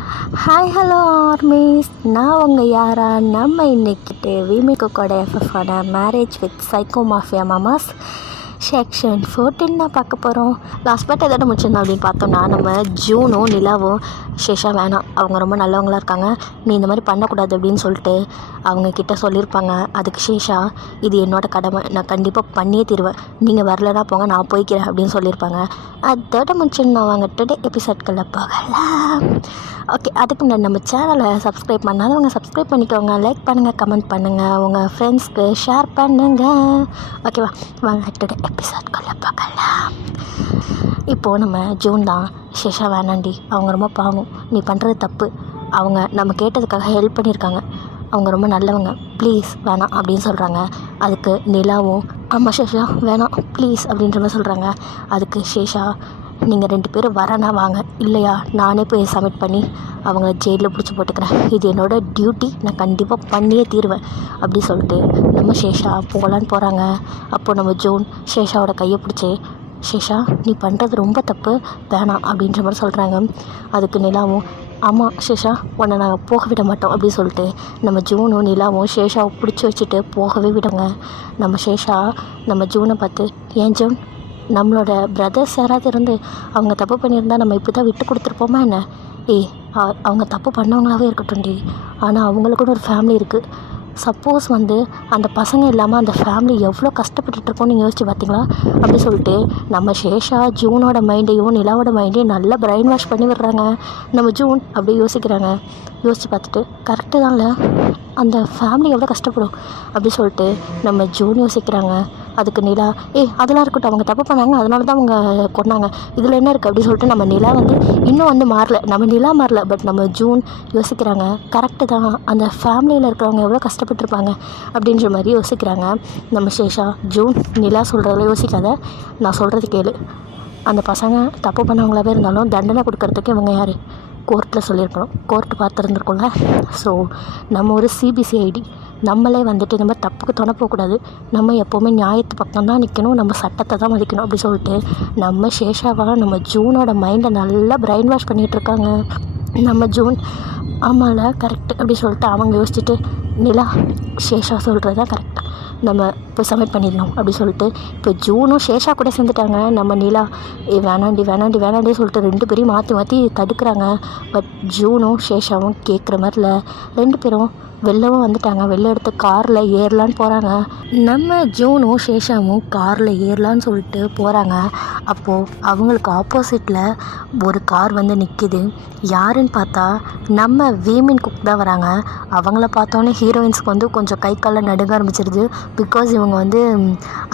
Hi hello armies, நான் உங்கள் யாரா. நம்ம இன்னைக்கிட்டு விமிகோட எஃப்எஃபான மேரேஜ் வித் சைக்கோ மாஃபியா மாமாஸ் செக்ஷன் 14 தான் பார்க்க போகிறோம். லாஸ்ட் பார்ட் எதோட முடிச்சிருந்தோம் அப்படின்னு பார்த்தோம்னா, நம்ம ஜூனும் நிலாவும் ஷேஷா வேணாம், அவங்க ரொம்ப நல்லவங்களாக இருக்காங்க, நீ இந்த மாதிரி பண்ணக்கூடாது அப்படின்னு சொல்லிட்டு அவங்கக்கிட்ட சொல்லியிருப்பாங்க. அதுக்கு ஷேஷா, இது என்னோடய கடமை, நான் கண்டிப்பாக பண்ணியே தீருவேன், நீங்கள் வரலன்னா போங்க, நான் போய்க்கிறேன் அப்படின்னு சொல்லியிருப்பாங்க. அதோட முடிச்சிருந்தோம். வாங்க டுடே எபிசோட்குள்ளே போகலாம். ஓகே, அதுக்கு முன்னாடி நம்ம சேனலை சப்ஸ்கிரைப் பண்ணாதவங்க சப்ஸ்கிரைப் பண்ணிக்கோங்க, லைக் பண்ணுங்கள், கமெண்ட் பண்ணுங்கள், உங்கள் ஃப்ரெண்ட்ஸ்க்கு ஷேர் பண்ணுங்கள். ஓகேவா, வாங்க டுடே எபிசோட்குள்ளே போகலாம். இப்போது நம்ம ஜூன் தான் ஷேஷா வேணாண்டி, அவங்க ரொம்ப பாவம், நீ பண்ணுறது தப்பு, அவங்க நம்ம கேட்டதுக்காக ஹெல்ப் பண்ணியிருக்காங்க, அவங்க ரொம்ப நல்லவங்க, ப்ளீஸ் வேணாம் அப்படின்னு சொல்கிறாங்க. அதுக்கு நிலாவும் ஆமாம் ஷேஷா வேணாம் ப்ளீஸ் அப்படின்ற மாதிரி சொல்கிறாங்க. அதுக்கு ஷேஷா, நீங்கள் 2 பேரும் வரனா வாங்க, இல்லையா நானே போய் சப்மிட் பண்ணி அவங்கள ஜெயிலில் பிடிச்சி போட்டுக்கிறேன், இது என்னோடய டியூட்டி, நான் கண்டிப்பாக பண்ணியே தீருவேன் அப்படி சொல்லிட்டு நம்ம ஷேஷா போகலான்னு போகிறாங்க. அப்போது நம்ம ஜூன் ஷேஷாவோட கையை பிடிச்சி, ஷேஷா நீ பண்ணுறது ரொம்ப தப்பு, வேணாம் அப்படின்ற மாதிரி சொல்கிறாங்க. அதுக்கு நிலாவும் ஆமாம் ஷேஷா, உன்னை நாங்கள் போக விட மாட்டோம் அப்படின்னு சொல்லிட்டு நம்ம ஜூனும் நிலாவும் ஷேஷாவை பிடிச்சி வச்சுட்டு போகவே விடுங்க. நம்ம ஷேஷா நம்ம ஜூனை பார்த்து, ஏன் ஜூன், நம்மளோட பிரதர்ஸ் யாராவது இருந்து அவங்க தப்பு பண்ணியிருந்தால் நம்ம இப்படி தான் விட்டு கொடுத்துருப்போமா என்ன? அவங்க தப்பு பண்ணவங்களாகவே இருக்கட்டும்டி, ஆனால் அவங்களுக்குன்னு ஒரு ஃபேமிலி இருக்குது. சப்போஸ் அந்த பசங்க இல்லாமல் அந்த ஃபேமிலி எவ்வளோ கஷ்டப்பட்டுருக்கோன்னு நீங்கள் யோசிச்சு பார்த்தீங்களா அப்படி சொல்லிட்டு நம்ம ஷேஷா ஜூனோட மைண்டையும் நிலாவோட மைண்டையும் நல்லா பிரைன் வாஷ் பண்ணி விடுறாங்க. நம்ம ஜூன் அப்படியே யோசித்து பார்த்துட்டு, கரெக்டு தான்ல, அந்த ஃபேமிலி எவ்வளோ கஷ்டப்படும் அப்படி சொல்லிட்டு நம்ம ஜூன் யோசிக்கிறாங்க. அதுக்கு நிலா, அதெல்லாம் இருக்கட்டும், அவங்க தப்பு பண்ணாங்க, அதனால தான் அவங்க கொண்டாங்க, இதில் என்ன இருக்குது அப்படி சொல்லிட்டு நம்ம நிலா இன்னும் மாறல, நம்ம நிலா மாறல, பட் நம்ம ஜூன் யோசிக்கிறாங்க. கரெக்டு தான், அந்த ஃபேமிலியில் இருக்கிறவங்க எவ்வளோ கஷ்டப்பட்டுருப்பாங்க அப்படின்ற மாதிரி யோசிக்கிறாங்க. நம்ம ஷேஷா, ஜூன் நிலா சொல்கிறத யோசிக்காத, நான் சொல்கிறது கேளு, அந்த பசங்க தப்பு பண்ணவங்களாவே இருந்தாலும் தண்டனை கொடுக்கறதுக்கு இவங்க யார்? கோர்ட்டில் சொல்லியிருக்கணும், கோர்ட்டு பார்த்துருந்துருக்கோம்ல. ஸோ நம்ம ஒரு சிபிசிஐடி, நம்மளே இந்த மாதிரி தப்புக்கு துணை போகக்கூடாது, நம்ம எப்போவுமே நியாயத்து பக்கம் தான் நிற்கணும், நம்ம சட்டத்தை தான் மதிக்கணும் அப்படி சொல்லிட்டு நம்ம ஷேஷாவாக நம்ம ஜூனோட மைண்டை நல்லா பிரைன் வாஷ் பண்ணிகிட்ருக்காங்க. நம்ம ஜூன் ஆமாம்ல கரெக்ட் அப்படி சொல்லிட்டு அவங்க யோசிச்சுட்டு, நிலா ஷேஷா சொல்கிறது தான் கரெக்ட், நம்ம இப்போ சப்மிட் பண்ணிடணும் அப்படி சொல்லிட்டு இப்போ ஜூனும் ஷேஷா கூட சேர்ந்துட்டாங்க. நம்ம நிலா வேணாண்டி சொல்லிட்டு 2 பேரையும் மாற்றி தடுக்கிறாங்க. பட் ஜூனும் ஷேஷாவும் கேட்குற மாதிரி இல்லை, 2 பேரும் வெளிலவும் வந்துட்டாங்க. வெளில எடுத்து காரில் ஏறலான்னு போகிறாங்க. நம்ம ஜூனும் ஷேஷாவும் காரில் ஏறலான்னு சொல்லிட்டு போகிறாங்க. அப்போது அவங்களுக்கு ஆப்போசிட்டில் ஒரு கார் நிற்கிது. யாருன்னு பார்த்தா நம்ம வீமின் குக் தான் வராங்க. அவங்கள பார்த்தோன்னே ஹீரோயின்ஸ்க்கு கொஞ்சம் கை காலில் நடுங்க ஆரம்பிச்சிருது. பிகாஸ் இவங்க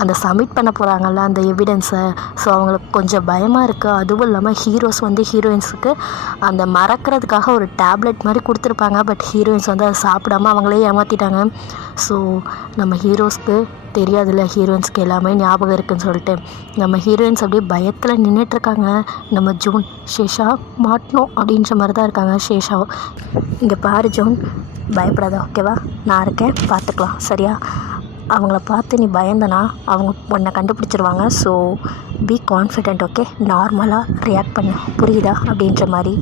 அந்த சப்மிட் பண்ண போகிறாங்கல்ல அந்த எவிடன்ஸை, ஸோ அவங்களுக்கு கொஞ்சம் பயமாக இருக்குது. அதுவும் இல்லாமல் ஹீரோஸ் ஹீரோயின்ஸுக்கு அந்த மறக்கிறதுக்காக ஒரு டேப்லெட் மாதிரி கொடுத்துருப்பாங்க. பட் ஹீரோயின்ஸ் அதை சாப்பிடாமல் அவங்களே ஏமாற்றிட்டாங்க. ஸோ நம்ம ஹீரோஸ்க்கு தெரியாதுல்ல, ஹீரோயின்ஸ்க்கு எல்லாமே ஞாபகம் இருக்குதுன்னு சொல்லிட்டு நம்ம ஹீரோயின்ஸ் அப்படியே பயத்தில் நின்றுட்டுருக்காங்க. நம்ம ஜூன் ஷேஷா மாட்டணும் அப்படின்ற மாதிரி தான் இருக்காங்க. ஷேஷாவும் இங்கே பாரு ஜூன், பயப்படாத ஓகேவா, நான் இருக்கேன், பார்த்துக்கலாம் சரியா, அவங்கள பார்த்து நீ பயந்தனா அவங்க உன்னை கண்டுபிடிச்சிருவாங்க. ஸோ பி கான்ஃபிடென்ட் ஓகே, நார்மலாக ரியாக்ட் பண்ணு, புரியுதா அப்படின்ற மாதிரி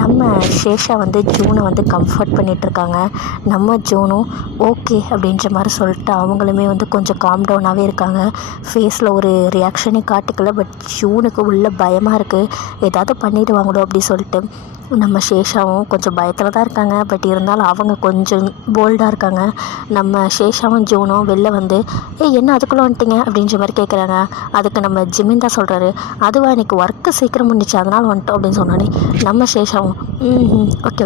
நம்ம ஷேஷா ஜூனை கம்ஃபர்ட் பண்ணிகிட்ருக்காங்க. நம்ம ஜூனும் ஓகே அப்படின்ற மாதிரி சொல்லிட்டு அவங்களுமே கொஞ்சம் காம் டவுனாகவே இருக்காங்க. ஃபேஸில் ஒரு ரியாக்ஷனே காட்டிக்கல. பட் ஜூனுக்கு உள்ள பயமாக இருக்குது, ஏதாவது பண்ணிடுவாங்களோ அப்படி சொல்லிட்டு நம்ம ஷேஷாவும் கொஞ்சம் பயத்தில் தான் இருக்காங்க. பட் இருந்தாலும் அவங்க கொஞ்சம் போல்டாக இருக்காங்க. நம்ம ஷேஷாவும் ஜூனும் வெளில என்ன அதுக்குள்ளே வந்துட்டீங்க அப்படின்ற மாதிரி கேட்குறாங்க. அதுக்கு நம்ம ஜிமின் தான் சொல்கிறாரு, அதுவா எனக்கு ஒர்க்கு சீக்கிரம் முடிஞ்சிச்சு அதனால் வந்துட்டோம் அப்படின்னு சொன்னானே. நம்ம ஷேஷாவும் ஓகே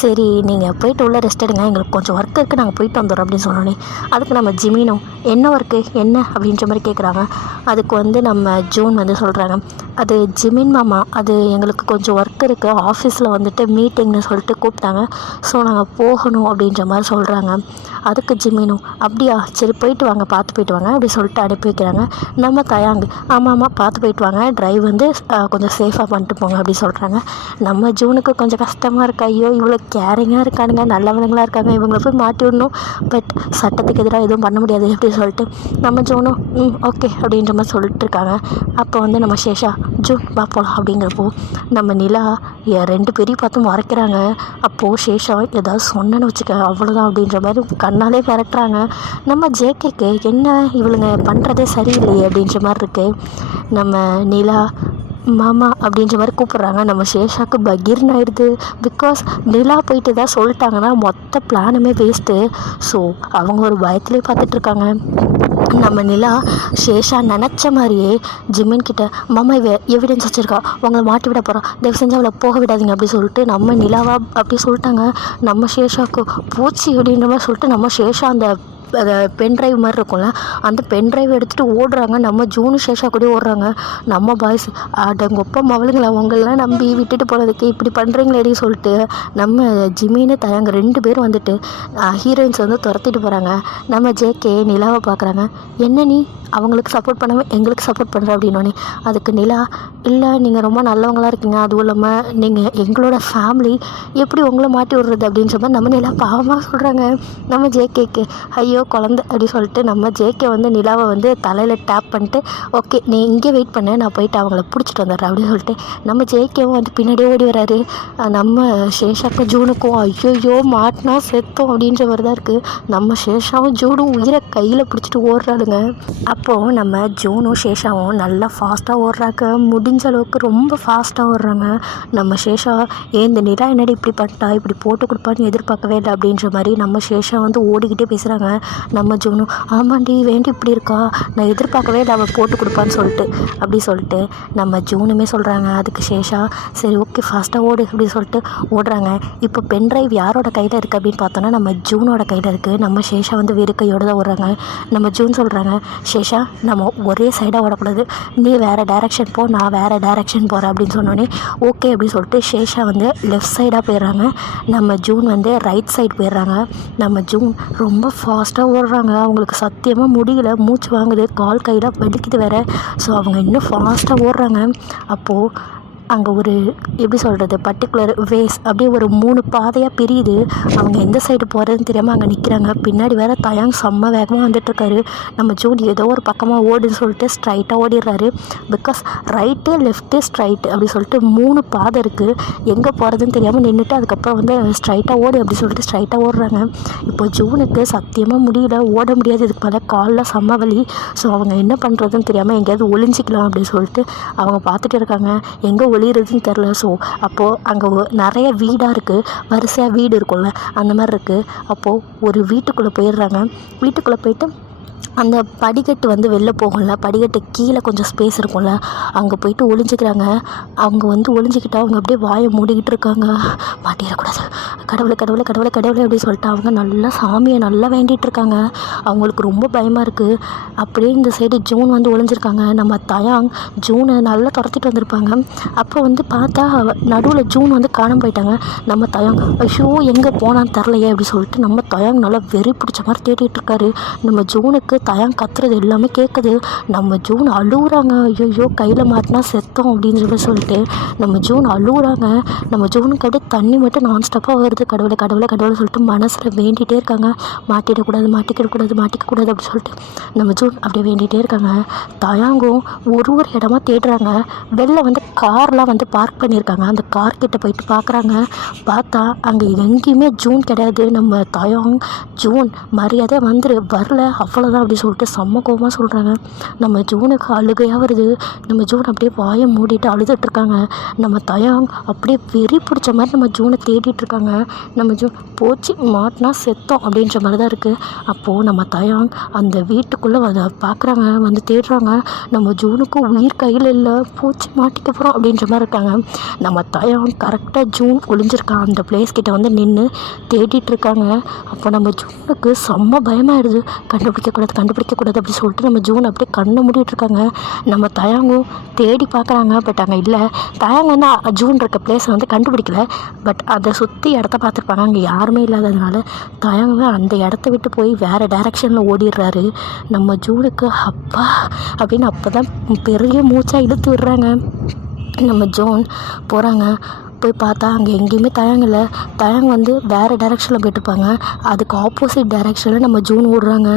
சரி, நீங்கள் போயிட்டு உள்ள ரெஸ்ட் எடுங்க, எங்களுக்கு கொஞ்சம் ஒர்க் இருக்குது, நாங்கள் போயிட்டு வந்துடுறோம் அப்படின்னு சொன்னோன்னே. அதுக்கு நம்ம ஜிமினும் என்ன ஒர்க்கு என்ன அப்படின்ற மாதிரி கேட்குறாங்க. அதுக்கு நம்ம ஜூன் சொல்கிறாங்க, அது ஜிமின் மாமா, அது எங்களுக்கு கொஞ்சம் ஒர்க் இருக்குது, ஆஃபீஸில் மீட்டிங்னு சொல்லிட்டு கூப்பிட்டாங்க, ஸோ நாங்கள் போகணும் அப்படின்ற மாதிரி சொல்கிறாங்க. அதுக்கு ஜிமினும் அப்படியா சரி போயிட்டு வாங்க, பார்த்து போயிட்டு வாங்க அப்படி சொல்லிட்டு அனுப்பி வைக்கிறாங்க. நம்ம தயாங்கு ஆமாம் பார்த்து போயிட்டு வாங்க, ட்ரைவ் கொஞ்சம் சேஃபாக பண்ணிட்டு போங்க அப்படி சொல்கிறாங்க. நம்ம ஜூனுக்கு கொஞ்சம் கஷ்டமாக இருக்கா, ஐயோ இவ்வளோ கேரிங்காக இருக்கானுங்க, நல்லவனுங்களாக இருக்காங்க, இவங்களை போய் மாட்டி விடணும், பட் சட்டத்துக்கு எதிராக எதுவும் பண்ண முடியாது அப்படின்னு சொல்லிட்டு நம்ம ஜூனும் ஓகே அப்படின்ற மாதிரி சொல்லிட்டு இருக்காங்க. அப்போ நம்ம ஷேஷா ஜூன் வா போகலாம் அப்படிங்கிறப்போ நம்ம நிலா 2 பேரையும் பார்த்து மறைக்கிறாங்க. அப்போது சேஷா ஏதாவது சொன்னேன்னு வச்சுக்க அவ்வளோதான் அப்படின்ற மாதிரி கண்ணாலே விரட்டுறாங்க. நம்ம ஜேகேக்கு என்ன இவளுங்க பண்ணுறதே சரியில்லையே அப்படின்ற மாதிரி இருக்குது. நம்ம நிலா மாமா அப்படின்ற மாதிரி கூப்பிட்றாங்க. நம்ம சேஷாவுக்கு பகீர்னு ஆயிடுது. பிகாஸ் நிலா போயிட்டு தான் சொல்லிட்டாங்கன்னா மொத்த பிளானுமே வேஸ்ட்டு. ஸோ அவங்க ஒரு பயத்துலேயே பார்த்துட்ருக்காங்க. நம்ம நிலா சேஷா நினச்ச மாதிரியே ஜிமின் கிட்ட மாமா எவிடன்ஸ் வச்சுருக்கா, உங்களை மாட்டி விட போகிறோம், தயவு செஞ்சு அவளை போக விடாதீங்க அப்படி சொல்லிட்டு நம்ம நிலாவா அப்படி சொல்லிட்டாங்க. நம்ம சேஷாவுக்கு பூச்சி அப்படின்ற மாதிரி சொல்லிட்டு நம்ம சேஷா அந்த பென்ட்ரைவ் மாதிரி இருக்கும்ல அந்த பென்ட்ரைவ் எடுத்துகிட்டு ஓடுறாங்க. நம்ம ஜூனு சேஷா கூட ஓடுறாங்க. நம்ம பாய்ஸ் அடங்கொப்பா மவளுங்களா அவங்களெலாம் நம்பி விட்டுட்டு போனதுக்கு இப்படி பண்ணுறீங்களேடி சொல்லிட்டு நம்ம ஜிமின்னு தயங்க 2 பேரும் வந்துட்டு ஹீரோயின்ஸ் வந்து துரத்திட்டு போகிறாங்க. நம்ம ஜேகே நிலாவை பார்க்குறாங்க. என்ன நீ அவங்களுக்கு சப்போர்ட் பண்ணாமல் எங்களுக்கு சப்போர்ட் பண்ணுற அப்படின்னோடனே அதுக்கு நிலா இல்லை நீங்கள் ரொம்ப நல்லவங்களாக இருக்கீங்க, அதுவும் இல்லாமல் நீங்கள் எங்களோட ஃபேமிலி எப்படி உங்களை மாட்டி விடுறது அப்படின்னு சொல்லி நம்ம நிலா பாவமாக சொல்கிறாங்க. நம்ம ஜேகேக்கு ஐயோ குழந்தை அப்படி சொல்லிட்டு நம்ம ஜேகே வந்து நிலாவை வந்து தலையில் டேப் பண்ணிட்டு ஓகே நீ இங்கே வெயிட் பண்ண, நான் போயிட்டு அவங்கள பிடிச்சிட்டு வந்துடுறேன் அப்படின்னு சொல்லிட்டு நம்ம ஜேகேவும் வந்து பின்னாடியே ஓடி வராரு. நம்ம சேஷாக்கும் ஜூனுக்கும் ஐயோ மாட்டினா செத்தோம் அப்படின்ற மாதிரி தான் இருக்குது. நம்ம சேஷாவும் ஜூனும் உயிரை கையில் பிடிச்சிட்டு ஓடுறாளுங்க. அப்போது நம்ம ஜூனும் சேஷாவும் நல்லா ஃபாஸ்ட்டாக ஓடுறாங்க. முடிஞ்ச அளவுக்கு ரொம்ப ஃபாஸ்ட்டாக ஓடுறாங்க. நம்ம சேஷா இந்த நிலா என்னடி இப்படி பண்ணிட்டா, இப்படி போட்டு கொடுப்பான்னு எதிர்பார்க்கவே இல்லை அப்படின்ற மாதிரி நம்ம சேஷா வந்து ஓடிக்கிட்டே பேசுகிறாங்க. நம்ம ஜூனும் ஆமாண்டி வேண்டி இப்படி இருக்கா, நான் எதிர்பார்க்கவே இல்லை அவள் போட்டு கொடுப்பான்னு சொல்லிட்டு அப்படி சொல்லிட்டு நம்ம ஜூனுமே சொல்கிறாங்க. அதுக்கு சேஷா சரி ஓகே ஃபாஸ்ட்டாக ஓடு அப்படி சொல்லிட்டு ஓடுறாங்க. இப்போ பென்ட்ரைவ் யாரோட கையில் இருக்குது அப்படின்னு பார்த்தோன்னா நம்ம ஜூனோட கையில் இருக்குது. நம்ம சேஷா வந்து வெறு கையோடு தான் ஓடுறாங்க. நம்ம ஜூன் சொல்கிறாங்க சேஷா நம்ம ஒரே சைடாக ஓடக்கூடாது, நீ வேறு டைரெக்ஷன் போ, நான் வேறு டைரெக்ஷன் போகிறேன் அப்படின்னு சொன்னோடனே ஓகே அப்படின்னு சொல்லிட்டு சேஷா வந்து லெஃப்ட் சைடாக போயிடுறாங்க. நம்ம ஜூன் வந்து ரைட் சைடு போயிடுறாங்க. நம்ம ஜூன் ரொம்ப ஃபாஸ்ட்டாக ஓடுறாங்க. அவங்களுக்கு சத்தியமாக முடியல, மூச்சு வாங்குது, கால் கையில் வலிக்குது வேறு. ஸோ அவங்க இன்னும் ஃபாஸ்ட்டாக ஓடுறாங்க. அப்போது அங்கே ஒரு எப்படி சொல்கிறது பர்டிகுலர் வேஸ் அப்படியே ஒரு 3 பாதையாக பிரியுது. அவங்க எந்த சைடு போகிறதுன்னு தெரியாமல் அங்கே நிற்கிறாங்க. பின்னாடி வேறு தயாங் செம்ம வேகமாக வந்துட்டுருக்காரு. நம்ம ஜூன் ஏதோ ஒரு பக்கமாக ஓடுன்னு சொல்லிட்டு ஸ்ட்ரைட்டாக ஓடிடுறாரு. பிகாஸ் ரைட்டு லெஃப்ட்டு ஸ்ட்ரைட்டு அப்படி சொல்லிட்டு 3 பாதை இருக்குது. எங்கே போகிறதுன்னு தெரியாமல் நின்றுட்டு அதுக்கப்புறம் வந்து ஸ்ட்ரைட்டாக ஓடு அப்படி சொல்லிட்டு ஸ்ட்ரைட்டாக ஓடுறாங்க. இப்போ ஜூனுக்கு சத்தியமாக முடியல, ஓட முடியாது, இதுக்கு மேலே காலில் செம்ம வலி. ஸோ அவங்க என்ன பண்ணுறதுன்னு தெரியாமல் எங்கேயாவது ஒளிஞ்சிக்கலாம் அப்படின்னு சொல்லிட்டு அவங்க பார்த்துட்டு இருக்காங்க. எங்கே ஒளிகிறதுன்னு தெரில. ஸோ அப்போது அங்கே நிறைய வீடாக இருக்குது, வரிசையாக வீடு இருக்கும்ல அந்த மாதிரி இருக்குது. அப்போது ஒரு வீட்டுக்குள்ளே போயிடுறாங்க. வீட்டுக்குள்ளே போயிட்டு அந்த படிக்கட்டு வந்து வெளில போகும்ல, படிக்கட்டு கீழே கொஞ்சம் ஸ்பேஸ் இருக்கும்ல, அங்கே போயிட்டு ஒளிஞ்சிக்கிறாங்க. அவங்க வந்து ஒளிஞ்சிக்கிட்டு அவங்க அப்படியே வாயை மூடிக்கிட்டு இருக்காங்க. மாட்டிடக்கூடாது, கடவுளை கடவுளை கடவுளை கடவுளை அப்படின்னு சொல்லிட்டு அவங்க நல்லா சாமியை நல்லா வேண்டிகிட்டு இருக்காங்க. அவங்களுக்கு ரொம்ப பயமாக இருக்குது. அப்படியே இந்த சைடு ஜூன் வந்து ஒளிஞ்சிருக்காங்க. நம்ம தயாங் ஜூனை நல்லா துரத்திட்டு வந்திருப்பாங்க. அப்போ வந்து பார்த்தா நடுவில் ஜூன் வந்து காணாமல் போயிட்டாங்க. நம்ம தயாங் ஐயோ எங்கே போனான்னு தெரிலையே அப்படி சொல்லிட்டு நம்ம தயாங் நல்லா வெறி பிடிச்ச மாதிரி தேடிட்டு இருக்காரு. நம்ம ஜூனுக்கு தயாங் கத்துறது எல்லாமே கேட்குது. நம்ம ஜூன் அழுகுறாங்க. ஐயோ கையில் மாட்டினா செத்தோம் அப்படின்னு சொல்லிட்டு நம்ம ஜூன் அழுகுறாங்க. நம்ம ஜூனுக்கு அப்படியே தண்ணி மட்டும் நான் ஸ்டாப்பாக வருது. கடவுளை கடவுளை கடவுளை சொல்லிட்டு மனசில் வேண்டிகிட்டே இருக்காங்க. மாட்டிடக்கூடாது மாட்டிக்கிடக்கூடாது மாட்டிக்கக்கூடாது அப்படின்னு சொல்லிட்டு நம்ம ஜூன் அப்படியே வேண்டிகிட்டே இருக்காங்க. தயாங்கும் ஒரு இடமா தேடுறாங்க. வெளில வந்து கார்லாம் வந்து பார்க் பண்ணியிருக்காங்க. அந்த கார் கிட்ட போயிட்டு பார்க்குறாங்க. பார்த்தா அங்கே எங்கேயுமே ஜூன் கிடையாது. நம்ம தயாங் ஜூன் மரியாதை வந்துரு, வரல அவ்வளோதான் அப்படி சொல்லிட்டு செம்ம கோவமாக சொல்கிறாங்க. நம்ம ஜூனுக்கு அழுகையாக வருது. நம்ம ஜூன் அப்படியே வாயை மூடிட்டு அழுதுட்ருக்காங்க. நம்ம தயாங் அப்படியே வெறி பிடிச்ச மாதிரி நம்ம ஜூனை தேடிட்டுருக்காங்க. நம்ம ஜூன் போச்சு மாட்டினா செத்தோம் அப்படின்ற மாதிரி தான் இருக்குது. அப்போது நம்ம தயாங் அந்த வீட்டுக்குள்ளே அதை பார்க்குறாங்க, வந்து தேடுறாங்க. நம்ம ஜூனுக்கு உயிர் கையில் இல்லை, போச்சு மாட்டிக்க போகிறோம் அப்படின்ற மாதிரி இருக்காங்க. நம்ம தயாங் கரெக்டாக ஜூன் ஒளிஞ்சிருக்கான் அந்த பிளேஸ் கிட்ட வந்து நின்று தேடிட்டுருக்காங்க. அப்போ நம்ம ஜூனுக்கு செம்ம பயமாகிடுது. கண்டுபிடிக்கக்கூடாது அப்படி சொல்லிட்டு நம்ம ஜூன் அப்படியே கண்ணை மூடிட்டுருக்காங்க. நம்ம தயாங்கும் தேடி பார்க்குறாங்க. பட் அங்கே இல்லை. தயாங் வந்து ஜூன் இருக்க பிளேஸை வந்து கண்டுபிடிக்கல. பட் அதை சுற்றி இடத்த பார்த்துருப்பாங்க. அங்கே யாருமே இல்லாததுனால தயாங்க அந்த இடத்த விட்டு போய் வேறு டைரெக்ஷனில் ஓடிடுறாரு. நம்ம ஜூனுக்கு அப்பா அப்படின்னு அப்போ தான் பெரிய மூச்சாக இழுத்து விடுறாங்க. நம்ம ஜூன் போகிறாங்க. போய் பார்த்தா அங்கே எங்கேயுமே தயங் இல்லை. தயங் வந்து வேறு டைரெக்ஷனில் போயிட்டுருப்பாங்க. அதுக்கு ஆப்போசிட் டைரெக்ஷனில் நம்ம ஜூன் ஓடுறாங்க.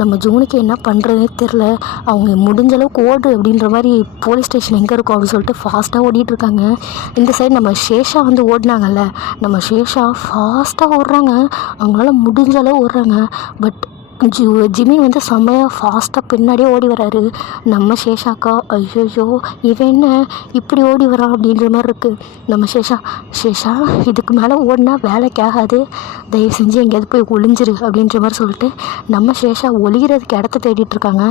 நம்ம ஜூனுக்கு என்ன பண்ணுறதுனே தெரில. அவங்க முடிஞ்ச அளவுக்கு ஓடு அப்படின்ற மாதிரி போலீஸ் ஸ்டேஷன் எங்கே இருக்கும் அப்படின்னு சொல்லிட்டு ஃபாஸ்ட்டாக ஓடிட்டுருக்காங்க. இந்த சைடு நம்ம சேஷா வந்து ஓடினாங்கல்ல, நம்ம சேஷா ஃபாஸ்ட்டாக ஓடுறாங்க. அவங்களால முடிஞ்ச அளவு ஓடுறாங்க. பட் ஜிமின் வந்து செம்மையாக ஃபாஸ்ட்டாக பின்னாடியே ஓடி வராரு. நம்ம சேஷாக்கா ஐயோ இவன் என்ன இப்படி ஓடி வரான் அப்படின்ற மாதிரி இருக்குது. நம்ம சேஷா இதுக்கு மேலே ஓடினா வேலைக்கு ஆகாது, தயவு செஞ்சு எங்கேயாவது போய் ஒளிஞ்சிரு அப்படின்ற மாதிரி சொல்லிட்டு நம்ம சேஷா ஒளிகிறதுக்கு இடத்த தேடிட்டுருக்காங்க.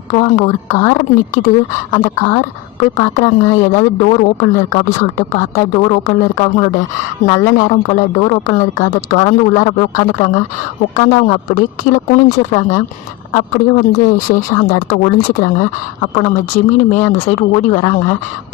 அப்போது அங்கே ஒரு கார் நிற்கிது. அந்த கார் போய் பார்க்குறாங்க ஏதாவது டோர் ஓப்பனில் இருக்கா அப்படின்னு சொல்லிட்டு. பார்த்தா டோர் ஓப்பனில் இருக்கா. அவங்களோட நல்ல நேரம் போல் டோர் ஓப்பனில் இருக்கா. அதை திறந்து உள்ளார போய் உட்காந்துக்கிறாங்க. உட்காந்து அவங்க அப்படியே கீழே குனிஞ்சிடுறாங்க. அப்படியே வந்து சேஷா அந்த இடத்த ஒளிஞ்சிக்கிறாங்க. அப்போ நம்ம ஜிமினுமே அந்த சைடு ஓடி வராங்க.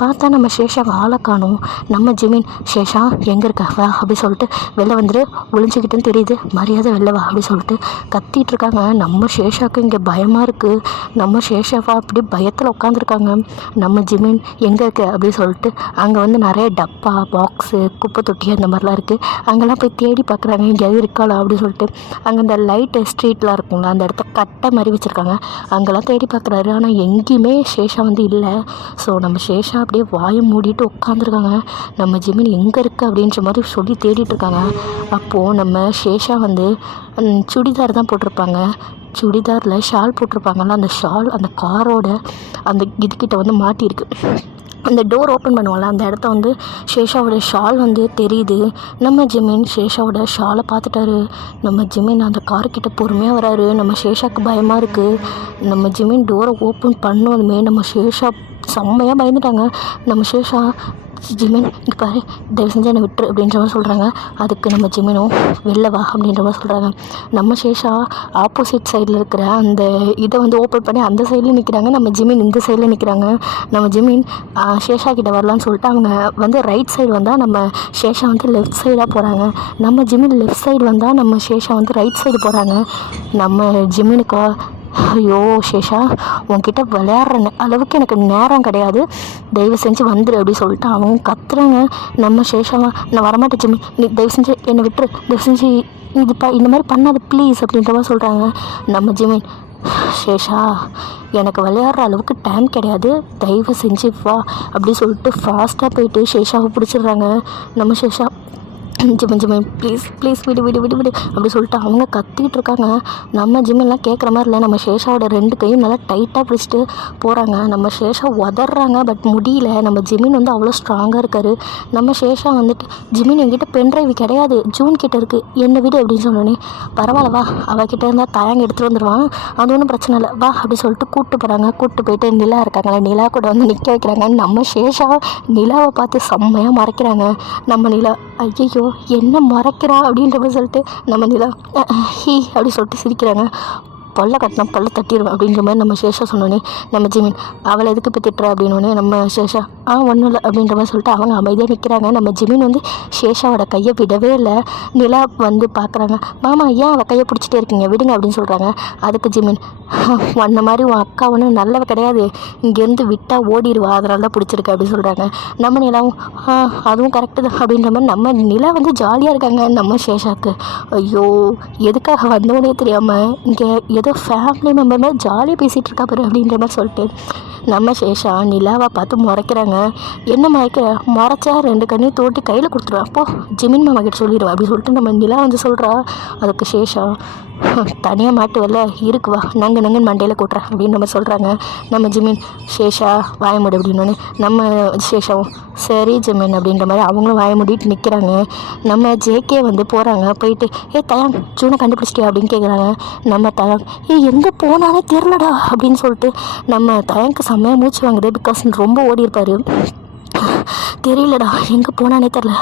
பார்த்தா நம்ம சேஷாவை ஆளை காணும். நம்ம ஜிமின் சேஷா எங்கே இருக்கா வா அப்படி சொல்லிட்டு வெளில வந்துட்டு ஒளிஞ்சிக்கிட்டுன்னு தெரியுது, மரியாதை வெளில வா அப்படி சொல்லிட்டு கத்திட்டு இருக்காங்க. நம்ம சேஷாவுக்கு இங்கே பயமாக இருக்குது. நம்ம சேஷாவா அப்படி பயத்தில் உட்காந்துருக்காங்க. நம்ம ஜிமின் எங்கே இருக்கு அப்படின்னு சொல்லிட்டு அங்கே வந்து நிறைய டப்பா பாக்ஸு குப்பை தொட்டி அந்த மாதிரிலாம் இருக்குது. அங்கெல்லாம் போய் தேடி பார்க்குறாங்க எங்கேயாவது இருக்காளா அப்படின்னு சொல்லிட்டு. அங்கே இந்த லைட்டு ஸ்ட்ரீட்லாம் இருக்குங்களா அந்த இடத்த கட்டை மாதிரி வச்சுருக்காங்க. அங்கெல்லாம் தேடி பார்க்குறாரு. ஆனால் எங்கேயுமே சேஷா வந்து இல்லை. ஸோ நம்ம சேஷா அப்படியே வாயை மூடிட்டு உட்காந்துருக்காங்க. நம்ம ஜிமின் எங்கே இருக்குது அப்படின்ற மாதிரி சொல்லி தேடிட்டுருக்காங்க. அப்போது நம்ம சேஷா வந்து சுடிதார் தான் போட்டிருப்பாங்க. சுடிதாரில் ஷால் போட்டிருப்பாங்கல்ல, அந்த ஷால் அந்த காரோட அந்த இதுக்கிட்ட வந்து மாட்டியிருக்கு. அந்த டோர் ஓப்பன் பண்ணுவோம்ல அந்த இடத்த வந்து சேஷாவோட ஷால் வந்து தெரியுது. நம்ம ஜிமின் சேஷாவோட ஷாலை பார்த்துட்டாரு. நம்ம ஜிமின் அந்த கார்கிட்ட பொறுமையாக வராரு. நம்ம சேஷாவுக்கு பயமாக இருக்குது. நம்ம ஜிமின் டோரை ஓப்பன் பண்ணதுமே நம்ம சேஷா செம்மையாக பயந்துட்டாங்க. நம்ம சேஷா ஜிமின் இங்கே பாரு தயவு செஞ்சு என்னை விட்டுரு அப்படின்ற மாதிரி சொல்கிறாங்க. அதுக்கு நம்ம ஜிமினும் வெளில வா அப்படின்ற மாதிரி சொல்கிறாங்க. நம்ம சேஷா ஆப்போசிட் சைடில் இருக்கிற அந்த இதை வந்து ஓப்பன் பண்ணி அந்த சைடில் நிற்கிறாங்க. நம்ம ஜிமின் இந்த சைடில் நிற்கிறாங்க. நம்ம ஜிமின் சேஷா கிட்ட வரலான்னு சொல்லிட்டு அவங்க வந்து ரைட் சைடு வந்தால் நம்ம சேஷா வந்து லெஃப்ட் சைடாக போகிறாங்க. நம்ம ஜிமின் லெஃப்ட் சைடு வந்தால் நம்ம சேஷா வந்து ரைட் சைடு போகிறாங்க. நம்ம ஜிமினுக்கு ஐயோ சேஷா உன்கிட்ட விளையாடுற அளவுக்கு எனக்கு நேரம் கிடையாது, தயவு செஞ்சு வந்துடு அப்படி சொல்லிட்டு அவங்க கத்துறாங்க. நம்ம சேஷாவா நான் வரமாட்டேன் ஜிமி, நீ தயவு செஞ்சு என்னை விட்டுரு, தயவு செஞ்சு இந்த மாதிரி பண்ணாது ப்ளீஸ் அப்படின்ற மாதிரி சொல்கிறாங்க. நம்ம ஜிமின் சேஷா எனக்கு விளையாடுற அளவுக்கு டைம் கிடையாது, தயவு செஞ்சு வா அப்படி சொல்லிட்டு ஃபாஸ்ட்டாக போயிட்டு சேஷாவை பிடிச்சிடுறாங்க. நம்ம சேஷா ஜிமின் ப்ளீஸ் ப்ளீஸ் விடு விடு விடு விடு அப்படி சொல்லிட்டு அவங்க கத்திகிட்டு இருக்காங்க. நம்ம ஜிமின்லாம் கேட்குற மாதிரி இல்லை. நம்ம சேஷாவோட 2 கையும் நல்லா டைட்டாக பிடிச்சிட்டு போகிறாங்க. நம்ம சேஷா உதறாங்க, பட் முடியல. நம்ம ஜிமின் வந்து அவ்வளோ ஸ்ட்ராங்காக இருக்கார். நம்ம சேஷா வந்துட்டு ஜிமின் என்கிட்ட பென்ட்ரைவ் கிடையாது, ஜூன் கிட்டே இருக்குது, என்னை விடு அப்படின்னு சொன்னோன்னே பரவாயில்ல வா அவகிட்ட இருந்தால் தயங்க எடுத்துகிட்டு வந்துடுவான், அது ஒன்றும் பிரச்சனை இல்லை வா அப்படி சொல்லிட்டு கூப்பிட்டு போகிறாங்க. கூப்பிட்டு போயிட்டு நிலா இருக்காங்களே நிலா கூட வந்து நிற்க வைக்கிறாங்க. நம்ம சேஷா நிலாவை பார்த்து செம்மையாக மறைக்கிறாங்க. நம்ம நிலா ஐயோ என்ன மறைக்கிறா அப்படின்ற மாதிரி சொல்லிட்டு நம்ம நிலா ஹீ அப்படி சொல்லிட்டு சிரிக்கிறாங்க. பல்ல கட்டினா பல்ல தட்டிடுவேன் அப்படின்ற மாதிரி நம்ம சேஷா சொன்னோன்னே நம்ம ஜிமின் அவளை எதுக்கு இப்போ திட்டுற அப்படின்னோடனே நம்ம சேஷா ஒன்றும் இல்லை அப்படின்ற மாதிரி சொல்லிட்டு அவங்க அமைதியாக நிற்கிறாங்க. நம்ம ஜிமின் வந்து சேஷாவோட கையை விடவே இல்லை. நிலா வந்து பார்க்குறாங்க, மாமா ஏன் அவள் கையை பிடிச்சிட்டே இருக்கீங்க விடுங்க அப்படின்னு சொல்கிறாங்க. அதுக்கு ஜிமின் அந்த மாதிரி உன் அக்கா ஒன்றும் நல்லவ கிடையாது, இங்கேருந்து விட்டால் ஓடிடுவா, அதனால தான் பிடிச்சிருக்கு அப்படின்னு சொல்கிறாங்க. நம்ம நிலாவும் அதுவும் கரெக்டு தான் அப்படின்ற மாதிரி நம்ம நிலா வந்து ஜாலியாக இருக்காங்க. நம்ம சேஷாவுக்கு ஐயோ எதுக்காக வந்தோடனே தெரியாமல் இங்கே ஏதோ ஃபேமிலி மெம்பர் மாதிரி ஜாலியாக பேசிகிட்டு இருக்கா பாரு அப்படின்ற மாதிரி சொல்லிட்டு நம்ம சேஷா நிலாவை பார்த்து முறைக்கிறாங்க. என்ன முறைச்சா 2 கண்ணையும் தோட்டி கையில் கொடுத்துருவா, அப்போது ஜிமின் மாமா கிட்ட சொல்லிடுவா அப்படி சொல்லிட்டு நம்ம நிலா வந்து சொல்கிறா. அதுக்கு சேஷா தனியாக மாட்டுவல்ல இருக்குவா நங்குன்னு மண்டையில் கூட்டுறேன் அப்படின்னு நம்ம சொல்கிறாங்க. நம்ம ஜிமின் சேஷா வாய மூடு அப்படின்னோடனே நம்ம சேஷாவும் சரி ஜிமின் அப்படின்ற மாதிரி அவங்களும் வாய மூடிட்டு நிற்கிறாங்க. நம்ம ஜேகே வந்து போகிறாங்க. போயிட்டு தயாங் ஜூனை கண்டுபிடிச்சிட்டியா அப்படின்னு கேட்குறாங்க. நம்ம தயாங் எங்கே போனாலே தெரிலடா அப்படின்னு சொல்லிட்டு நம்ம தயாங்க்கு செம்மையாக மூச்சு வாங்குது. பிகாஸ் ரொம்ப ஓடி இருப்பார். தெரியலடா எங்கே போனானே தெரில,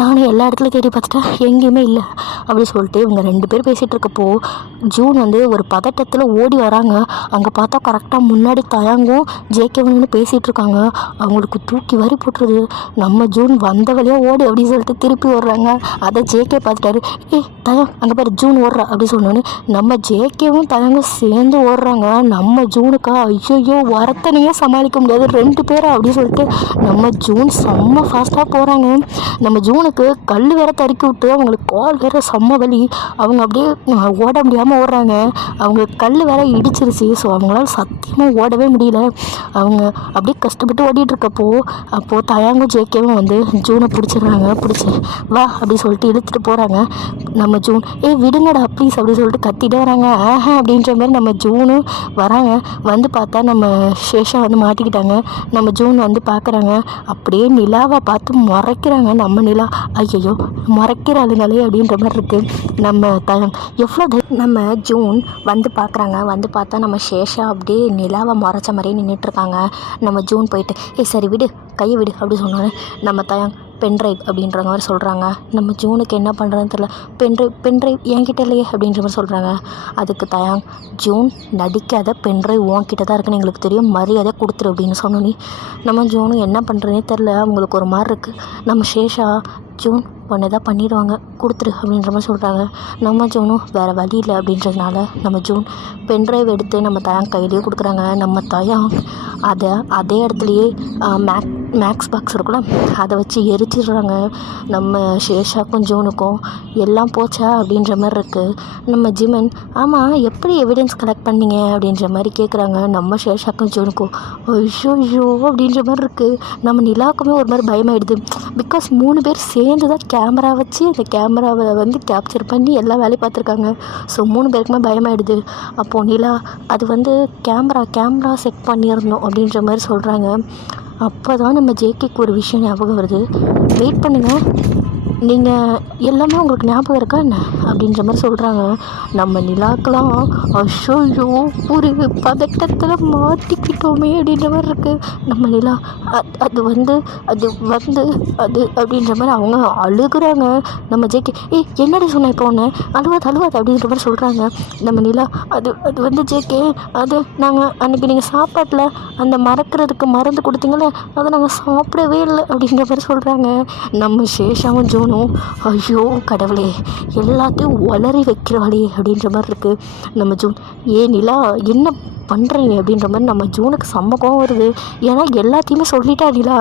நானும் எல்லா இடத்துலையும் தேடி பார்த்துட்டேன் எங்கேயுமே இல்லை அப்படி சொல்லிட்டு இவங்க 2 பேர் பேசிகிட்டு இருக்கப்போ ஜூன் வந்து ஒரு பதட்டத்தில் ஓடி வராங்க. அங்கே பார்த்தா கரெக்டாக முன்னாடி தயாங்கும் ஜேகேவும் பேசிகிட்டு இருக்காங்க. அவங்களுக்கு தூக்கி வரி போட்டுருது. நம்ம ஜூன் வந்த வழியாக ஓடு அப்படின்னு சொல்லிட்டு திருப்பி ஓடுறாங்க. அதை ஜேகே பார்த்துட்டாரு. தயாங் அங்கே பாரு ஜூன் ஓடுறா அப்படி சொன்னோன்னே நம்ம ஜேகேவும் தயாங்கும் சேர்ந்து ஓடுறாங்க. நம்ம ஜூனுக்கா ஐயோ வரத்தனையே சமாளிக்க முடியாது 2 பேரா அப்படி சொல்லிட்டு நம்ம ஜூன் செம்ம ஃபாஸ்ட்டாக போகிறாங்க. நம்ம ஜூனுக்கு கல் வேற தடுக்கி விட்டு அவங்களுக்கு கால் வேற செம்ம வலி. அவங்க அப்படியே ஓட முடியாமல் ஓடுறாங்க. அவங்களுக்கு கல் வேற இடிச்சிருச்சு. ஸோ அவங்களால சத்தியமாக ஓடவே முடியல. அவங்க அப்படியே கஷ்டப்பட்டு ஓடிட்டு இருக்கப்போ அப்போது தயாங்கும் ஜேகேவும் வந்து ஜூனை பிடிச்சிடுறாங்க. பிடிச்சி வா அப்படி சொல்லிட்டு இழுத்துட்டு போகிறாங்க. நம்ம ஜூன் விடுங்கடா ப்ளீஸ் அப்படி சொல்லிட்டு கத்திட்டே வராங்க. அப்படின்ற மாதிரி நம்ம ஜூனும் வராங்க. வந்து பார்த்தா நம்ம சேஷா வந்து மாட்டிக்கிட்டாங்க. நம்ம ஜூன் வந்து பார்க்குறாங்க. அப்படியே நிலாவை பார்த்து முறைக்கிறாங்க. நம்ம நிலா ஐயோ முறைக்கிறாளுங்களே அப்படின்ற மாதிரி இருக்குது. நம்ம எவ்வளோ நம்ம ஜூன் வந்து பார்க்குறாங்க. வந்து பார்த்தா நம்ம சேஷா அப்படியே நிலாவை முறைச்ச மாதிரியே நின்றுட்டுருக்காங்க. நம்ம ஜூன் போயிட்டு சரி விடு கையை விடு அப்படி சொன்னோன்னே நம்ம தயாங் பென்ட்ரைவ் அப்படின்ற மாதிரி சொல்கிறாங்க. நம்ம ஜூனுக்கு என்ன பண்ணுறதுன்னு தெரியல. பென்ட்ரைவ் என்கிட்ட இல்லையே அப்படின்ற மாதிரி சொல்கிறாங்க. அதுக்கு தயாங் ஜூன் நடிக்காத பென்ட்ரைவ் உன்கிட்ட தான் இருக்குன்னு எங்களுக்கு தெரியும் மரியாதை கொடுத்துரு அப்படின்னு சொன்னோன்னே நம்ம ஜூனும் என்ன பண்ணுறதுனே தெரில. அவங்களுக்கு ஒரு மாதிரி இருக்குது. நம்ம சேஷா ஜூன் ஒன்று தான் பண்ணிடுவாங்க கொடுத்துரு அப்படின்ற மாதிரி சொல்கிறாங்க. நம்ம ஜூனும் வேறு வழி இல்லை அப்படின்றதுனால நம்ம ஜூன் பென்ட்ரைவ் எடுத்து நம்ம தயாங் கையிலேயே கொடுக்குறாங்க. நம்ம தயாங் அதை அதே இடத்துலையே மேக்ஸ் பாக்ஸ் இருக்குல்ல அதை வச்சு எரிச்சிடுறாங்க. நம்ம சேஷாக்கும் ஜூனுக்கும் எல்லாம் போச்சா அப்படின்ற மாதிரி இருக்குது. நம்ம ஜிமன் ஆமாம் எப்படி எவிடன்ஸ் கலெக்ட் பண்ணீங்க அப்படின்ற மாதிரி கேட்குறாங்க. நம்ம சேஷாக்கும் ஜூனுக்கும் ஐயோ அப்படின்ற மாதிரி இருக்குது. நம்ம நிலாவுக்குமே ஒரு மாதிரி பயமாயிடுது. பிகாஸ் 3 பேர் சேர்ந்து தான் கேமரா வச்சு அந்த கேமராவை வந்து கேப்சர் பண்ணி எல்லா வேலையும் பார்த்துருக்காங்க. ஸோ 3 பேருக்குமே பயமாயிடுது. அப்போது நிலா அது வந்து கேமரா செட் பண்ணிடணும் அப்படின்ற மாதிரி சொல்கிறாங்க. அப்போ தான் நம்ம ஜேகேக்கு ஒரு விஷயம் ஞாபகம் வருது. வெயிட் பண்ணுங்கள் நீங்கள் எல்லாமே உங்களுக்கு ஞாபகம் இருக்கா என்ன அப்படின்ற மாதிரி சொல்கிறாங்க. நம்ம நிலாக்கெல்லாம் ஐயோ ஒரு பதட்டத்தில் மாட்டிக்கிட்டோமே அப்படின்ற மாதிரி இருக்குது. நம்ம நிலா அது வந்து அப்படின்ற மாதிரி அவங்க அழுகுறாங்க. நம்ம ஜேகே என்னடி சொன்னேன் இப்போ ஒன்று அழுவாது அப்படின்ற மாதிரி சொல்கிறாங்க. நம்ம நிலா அது வந்து ஜேகே அது நாங்கள் அன்றைக்கி நீங்கள் சாப்பாட்டில் அந்த மறக்கிறதுக்கு மருந்து கொடுத்தீங்களே அதை நாங்கள் சாப்பிடவே இல்லை அப்படின்ற மாதிரி சொல்கிறாங்க. நம்ம சேஷாவும் ஜோனும் ஐயோ கடவுளே எல்லாத்தையும் உளறி வைக்கிறவாளே அப்படின்ற மாதிரி இருக்குது. நம்ம ஜூன் நிலா என்ன பண்ணுறீங்க அப்படின்ற மாதிரி நம்ம ஜூனுக்கு செம்ம கோவம் வருது. ஏன்னா எல்லாத்தையுமே சொல்லிட்டா நிலா.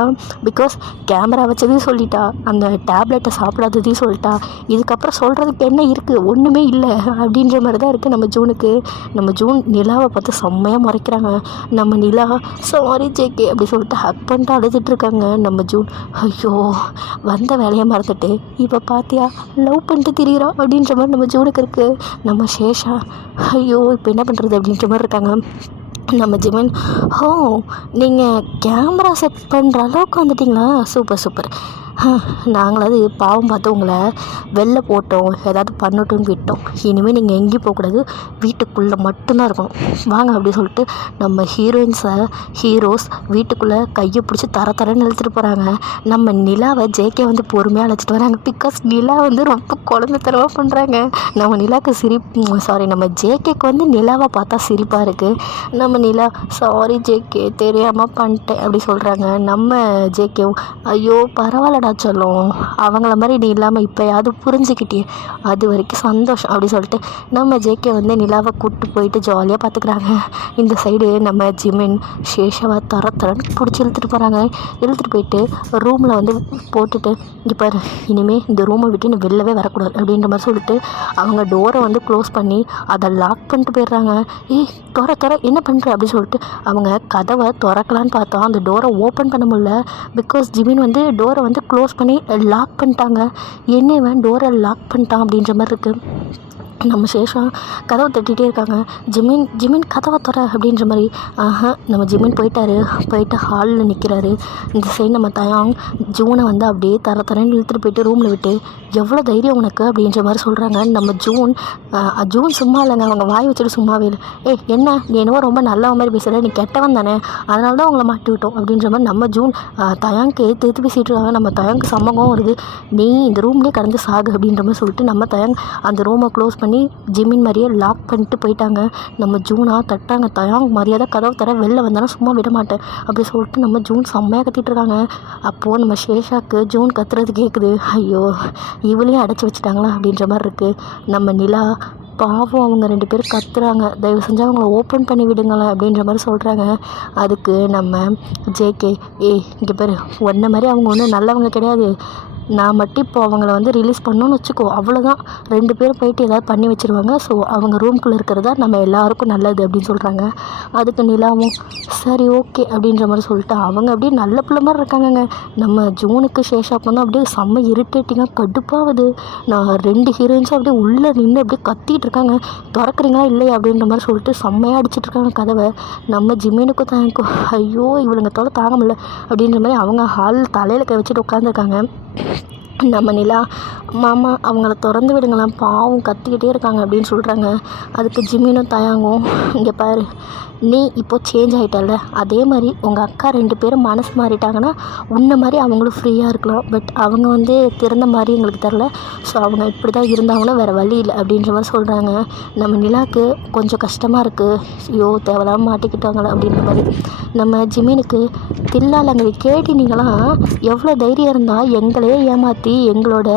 பிகாஸ் கேமரா வச்சதையும் சொல்லிட்டா, அந்த டேப்லெட்டை சாப்பிடாததையும் சொல்லிட்டா. இதுக்கப்புறம் சொல்கிறதுக்கு என்ன இருக்குது ஒன்றுமே இல்லை அப்படின்ற மாதிரி தான் இருக்குது நம்ம ஜூனுக்கு. நம்ம ஜூன் நிலாவை பார்த்து செம்மையாக முறைக்கிறாங்க. நம்ம நிலா சாரி ஜேகே அப்படி சொல்லிட்டு ஹக் பண்ணிட்டு அழுதுட்டுருக்காங்க. நம்ம ஜூன் ஐயோ வந்த வேலையை மறந்துட்டு இப்போ பார்த்தியா லவ் பண்ணிட்டு திரியிறா அப்படின்ற மாதிரி நம்ம ஜூனுக்கு இருக்குது. நம்ம சேஷா ஐயோ இப்போ என்ன பண்ணுறது அப்படின்ற மாதிரி இருக்காங்க. நம்ம ஜிமன் நீங்கள் கேமரா செட் பண்ணுற அளவுக்கு வந்துட்டிங்களா சூப்பர் நாங்களாவது பாவம் பார்த்து உங்களை வெளில போட்டோம் ஏதாவது பண்ணட்டும்னு விட்டோம். இனிமேல் நீங்கள் எங்கேயும் போகக்கூடாது வீட்டுக்குள்ளே மட்டும்தான் இருக்கணும் வாங்க அப்படி சொல்லிட்டு நம்ம ஹீரோஸ் வீட்டுக்குள்ளே கையை பிடிச்சி தரன்னு இழுத்துட்டு போகிறாங்க. நம்ம நிலாவை ஜேகே வந்து பொறுமையாக அழைச்சிட்டு வராங்க. பிகாஸ் நிலா வந்து ரொம்ப குழந்தைத்தனமாக பண்ணுறாங்க. நம்ம நிலாவுக்கு நம்ம ஜேகேக்கு வந்து நிலாவை பார்த்தா சிரிப்பாக இருக்குது. நம்ம நிலா சாரி ஜேகே தெரியாமல் பண்ணிட்டேன் அப்படி சொல்கிறாங்க. நம்ம ஜேகேவும் ஐயோ பரவாயில்லடா சொல்லும் அவங்கள மாதிரி நீ இல்லாமல் இப்போயாவது புரிஞ்சுக்கிட்டே அது வரைக்கும் சந்தோஷம் அப்படி சொல்லிட்டு நம்ம ஜேகே வந்து நிலாவை கூப்பிட்டு போயிட்டு ஜாலியாக பார்த்துக்குறாங்க. இந்த சைடு நம்ம ஜிமின் சேஷாவை தரன்னு பிடிச்சி இழுத்துட்டு போகிறாங்க. இழுத்துட்டு போயிட்டு ரூமில் வந்து போட்டுட்டு இப்போ இனிமேல் இந்த ரூமை விட்டு நீ வெளிலவே வரக்கூடாது அப்படின்ற மாதிரி சொல்லிட்டு அவங்க டோரை வந்து க்ளோஸ் பண்ணி அதை லாக் பண்ணிட்டு போயிடுறாங்க. துற என்ன பண்ணுற அப்படின்னு சொல்லிட்டு அவங்க கதவை திறக்கலான்னு பார்த்தா அந்த டோரை ஓப்பன் பண்ண முடியல. பிகாஸ் ஜிமின் வந்து டோரை வந்து க்ளோஸ் பண்ணி லாக் பண்ணிட்டாங்க. என்னவன் டோரை லாக் பண்ணிட்டான் அப்படின்ற மாதிரி இருக்குது. நம்ம சேஷா கதவை தட்டிகிட்டே இருக்காங்க. ஜிமின் ஜிமின் கதவை தொற அப்படின்ற மாதிரி. நம்ம ஜிமின் போயிட்டு ஹாலில் நிற்கிறாரு. இந்த சைடு நம்ம தயாங் ஜூனை வந்து அப்படியே தரன்னு இழுத்துட்டு போயிட்டு ரூமில் விட்டு, எவ்வளோ தைரியம் உனக்கு அப்படின்ற மாதிரி சொல்கிறாங்க. நம்ம ஜூன் சும்மா இல்லைங்க, அவங்க வாய் வச்சுட்டு சும்மாவே இல்லை. என்ன நீ என்னவோ ரொம்ப நல்ல மாதிரி பேசுகிற, நீ கெட்டவன் தானே, அதனால தான் உங்களை மாட்டி விட்டோம் அப்படின்ற மாதிரி நம்ம ஜூன் தயாங்க்கு எடுத்து பேசிகிட்டு இருக்காங்க. நம்ம தயாங்க்கு சம்மகம் வருது. நீ இந்த ரூம்லேயே கடந்து சாகு அப்படின்ற மாதிரி சொல்லிட்டு நம்ம தயாங் அந்த ரூமை க்ளோஸ் பண்ணி ஜிமின் மாதிரியே லாக் பண்ணிட்டு போயிட்டாங்க. நம்ம ஜூனா தட்டாங்க. தயாங் மரியாதை கதவு தர வெளில வந்தாலும் சும்மா விட மாட்டேன் அப்படி சொல்லிட்டு நம்ம ஜூன் செம்மையாக கத்திட்டு இருக்காங்க. அப்போது நம்ம சேஷாக்கு ஜூன் கத்துறது கேட்குது. ஐயோ இவளையும் அடைச்சி வச்சுட்டாங்களா அப்படின்ற மாதிரி இருக்குது. நம்ம நிலா பாவம் அவங்க 2 பேரும் கத்துறாங்க. தயவு செஞ்சு அவங்கள ஓப்பன் பண்ணி விடுங்களேன் அப்படின்ற மாதிரி சொல்கிறாங்க. அதுக்கு நம்ம ஜேகே இங்கே பேர் ஒன்றை மாதிரி அவங்க ஒன்றும் நல்லவங்க கிடையாது, நான் மட்டும் இப்போ அவங்கள வந்து ரிலீஸ் பண்ணோன்னு வச்சுக்கோ, அவ்வளோதான் 2 பேரும் போயிட்டு ஏதாவது பண்ணி வச்சுருவாங்க. ஸோ அவங்க ரூம்குள்ளே இருக்கிறதா நம்ம எல்லாருக்கும் நல்லது அப்படின்னு சொல்கிறாங்க. அதுக்கு நிலாவும் சரி ஓகே அப்படின்ற மாதிரி சொல்லிட்டு அவங்க அப்படியே நல்ல பிள்ளை மாதிரி இருக்காங்கங்க. நம்ம ஜூனுக்கு சேஷாக்கு வந்து அப்படியே செம்ம இரிட்டேட்டிங்காக கடுப்பாகுது. நான் 2 ஹீரோயின்ஸும் அப்படியே உள்ளே நின்று அப்படியே கத்திட்டு இருக்காங்க. திறக்கிறீங்களா இல்லையா அப்படின்ற மாதிரி சொல்லிட்டு செம்மையாக அடிச்சிட்டு இருக்காங்க கதவை. நம்ம ஜிமினுக்கும் தாங்கும் ஐயோ இவளுங்க தொலை தாங்க முடியல அப்படின்ற மாதிரி அவங்க ஹால் தலையில் கை வச்சுட்டு உட்காந்துருக்காங்க. நம்ம நிலா மாமா அவங்கள திறந்து விடுங்களாம், பாவம் கத்திக்கிட்டே இருக்காங்க அப்படின்னு சொல்கிறாங்க. அதுக்கு ஜிமினும் தயாங்கும் இங்கே பாரு, நீ இப்போ சேஞ்ச் ஆகிட்டல, அதே மாதிரி உங்கள் அக்கா 2 பேரும் மனசு மாறிட்டாங்கன்னா உன்ன மாதிரி அவங்களும் ஃப்ரீயாக இருக்கலாம். பட் அவங்க வந்து திறந்த மாதிரி எங்களுக்கு தெரில, ஸோ அவங்க இப்படி தான் இருந்தாங்கன்னா வேறு வழி இல்லை அப்படின்ற மாதிரி சொல்கிறாங்க. நம்ம நிலாவுக்கு கொஞ்சம் கஷ்டமாக இருக்குது, ஐயோ தேவையில்லாமல் மாட்டிக்கிட்டாங்களே அப்படின்ற மாதிரி. நம்ம ஜிமினுக்கு தில்லாலங்கடி கேட்டினீங்களாம், எவ்வளோ தைரியம் இருந்தால் எங்களையே ஏமாற்றி எங்களோட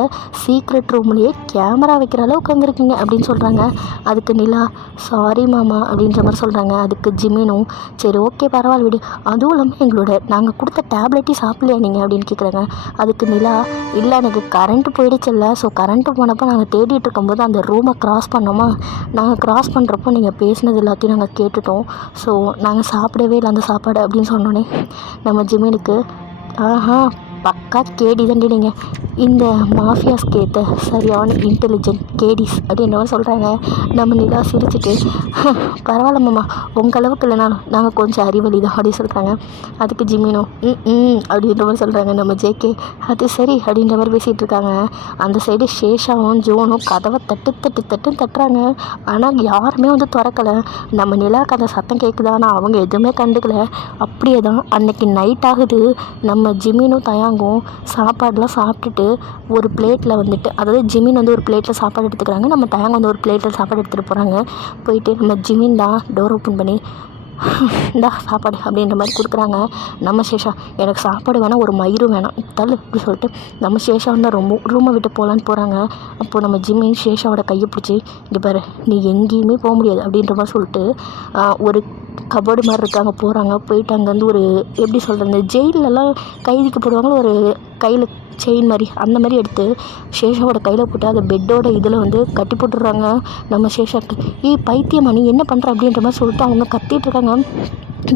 சீக்ரெட் ரூம்லேயே கேமரா வைக்கிற அளவுக்கு வந்திருக்கீங்க அப்படின்னு சொல்கிறாங்க. அதுக்கு நிலா சாரி மாமா அப்படின்ற மாதிரி சொல்கிறாங்க. அதுக்கு ஜிமினும் சரி ஓகே பரவாயில்ல விடு, அதுவும் இல்லாமல் நாங்கள் கொடுத்த டேப்லெட்டையும் சாப்பிடலையா நீங்கள் அப்படின்னு கேட்குறாங்க. அதுக்கு நிலா இல்லை எனக்கு கரண்ட்டு போயிடுச்சில்ல, ஸோ கரண்ட்டு போனப்போ நாங்கள் தேடிட்டு இருக்கும்போது அந்த ரூமை க்ராஸ் பண்ணோமா, நாங்கள் க்ராஸ் பண்ணுறப்போ நீங்கள் பேசினது எல்லாத்தையும் நாங்கள் கேட்டுட்டோம், ஸோ நாங்கள் சாப்பிடவே இல்லை அந்த சாப்பாடு அப்படின்னு சொன்னோன்னே நம்ம ஜிமினுக்கு பக்கா கேடி தாண்டி நீங்கள், இந்த மாஃபியாஸ்க்கு ஏற்ற சரியான இன்டெலிஜென்ட் கேடிஸ் அப்படின்ற மாதிரி சொல்கிறாங்க. நம்ம நிலா சிரிச்சுட்டு பரவாயில்ல மாமா உங்கள் அளவுக்கு இல்லைனாலும் நாங்கள் கொஞ்சம் அறிவழி தான் அப்படின்னு சொல்கிறாங்க. அதுக்கு ஜிமினோ அப்படின்ற மாதிரி சொல்கிறாங்க. நம்ம ஜேகே அது சரி அப்படின்ற மாதிரி பேசிகிட்டு இருக்காங்க. அந்த சைடு சேஷாவும் ஜோனும் கதவை தட்டுன்னு தட்டுறாங்க. ஆனால் யாருமே வந்து திறக்கலை. நம்ம நிலாவுக்கு அந்த சத்தம் கேட்குதா, ஆனால் அவங்க எதுவுமே கண்டுக்கல. அப்படியே தான் அன்னைக்கு நைட் ஆகுது. நம்ம ஜிமினும் தயாங்கும் சாப்பாடெலாம் சாப்பிட்டுட்டு ஒரு பிளேட்டில் வந்துட்டு, அதாவது ஜிமின் வந்து ஒரு பிளேட்டில் சாப்பாடு எடுத்துக்கிறாங்க, நம்ம தயாங்க வந்து ஒரு பிளேட்டில் சாப்பாடு எடுத்துகிட்டு போகிறாங்க. போயிட்டு நம்ம ஜிமின் தான் டோர் ஓப்பன் பண்ணி இந்தா சாப்பாடு அப்படின்ற மாதிரி கொடுக்குறாங்க. நம்ம சேஷா எனக்கு சாப்பாடு வேணாம், ஒரு மயிரும் வேணாம் தள்ளு அப்படி சொல்லிட்டு நம்ம சேஷா வந்து ரூமை விட்டு போகலான்னு போகிறாங்க. அப்போது நம்ம ஜிமின் சேஷாவோட கையை பிடிச்சி இங்கே பாரு நீ எங்கேயுமே போக முடியாது அப்படின்ற மாதிரி சொல்லிட்டு ஒரு கபோர்டு மாதிரி இருக்காங்க போகிறாங்க. போயிட்டு அங்கேருந்து ஒரு எப்படி சொல்கிறது, ஜெயிலெலாம் கைதிக்கு போடுவாங்க ஒரு கையில் செயின் மாதிரி, அந்த மாதிரி எடுத்து சேஷாவோட கையில் போட்டு அந்த பெட்டோட இதில் வந்து கட்டி போட்டுடுறாங்க. நம்ம சேஷாக்கு பைத்தியமா நீ என்ன பண்ணுற அப்படின்ற மாதிரி சொல்லிட்டு அவங்க கத்திட்டு இருக்காங்க.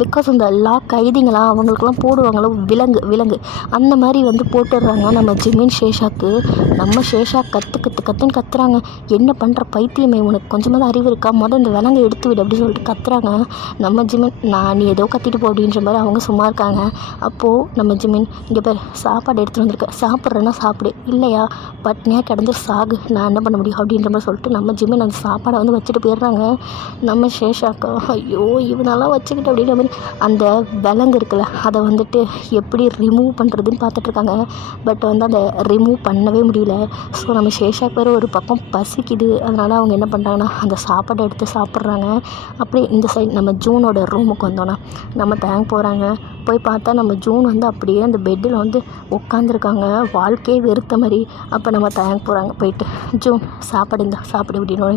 பிகாஸ் அந்த எல்லா கைதிங்களாம் அவங்களுக்குலாம் போடுவாங்களோ விலங்கு அந்த மாதிரி வந்து போட்டுடுறாங்க நம்ம ஜிமின் சேஷாக்கு. நம்ம சேஷா கத்துன்னு கத்துறாங்க. என்ன பண்ணுற பைத்தியமே, உனக்கு கொஞ்சமாக அறிவு இருக்கா, இந்த விலங்கை எடுத்து விடு அப்படின்னு சொல்லிட்டு கத்துறாங்க. நம்ம ஜிமின் நீ ஏதோ கத்திட்டு போ அப்படின்ற மாதிரி அவங்க சும்மா இருக்காங்க. அப்போது நம்ம ஜிமின் இங்கே பேர் சாப்பாடு எடுத்துகிட்டு வந்திருக்க, சாப்பிட்றேன்னா சாப்பிடு, இல்லையா பட்னியாக கிடந்து சாகு, நான் என்ன பண்ண முடியும் அப்படின்ற மாதிரி சொல்லிட்டு நம்ம ஜிமின் அந்த சாப்பாடை வந்து வச்சுட்டு போயிடுறாங்க. நம்ம சேஷாக்கா ஐயோ இவனெல்லாம் வச்சுக்கிட்டு அப்படின்னு மாதிரி அந்த விலங்கு இருக்குல்ல அதை வந்துட்டு எப்படி ரிமூவ் பண்ணுறதுன்னு பார்த்துட்ருக்காங்க. பட் வந்து அதை ரிமூவ் பண்ணவே முடியல. ஸோ நம்ம சேஷா பேர் ஒரு பக்கம் பசிக்குது, அதனால் அவங்க என்ன பண்ணுறாங்கன்னா அந்த சாப்பாடை எடுத்து சாப்பிட்றாங்க. அப்படியே இந்த சைடு நம்ம ஜூனோட ரூமுக்கு வந்தோன்னா நம்ம டேங்க் போகிறாங்க. போய் பார்த்தா நம்ம ஜூன் வந்து அப்படியே அந்த பெட்டில் வந்து உட்காந்துருக்காங்க, வாழ்க்கையே வெறுத்த மாதிரி. அப்போ நம்ம டேங்க் போகிறாங்க. போயிட்டு ஜூன் சாப்பாடு அப்படின்னு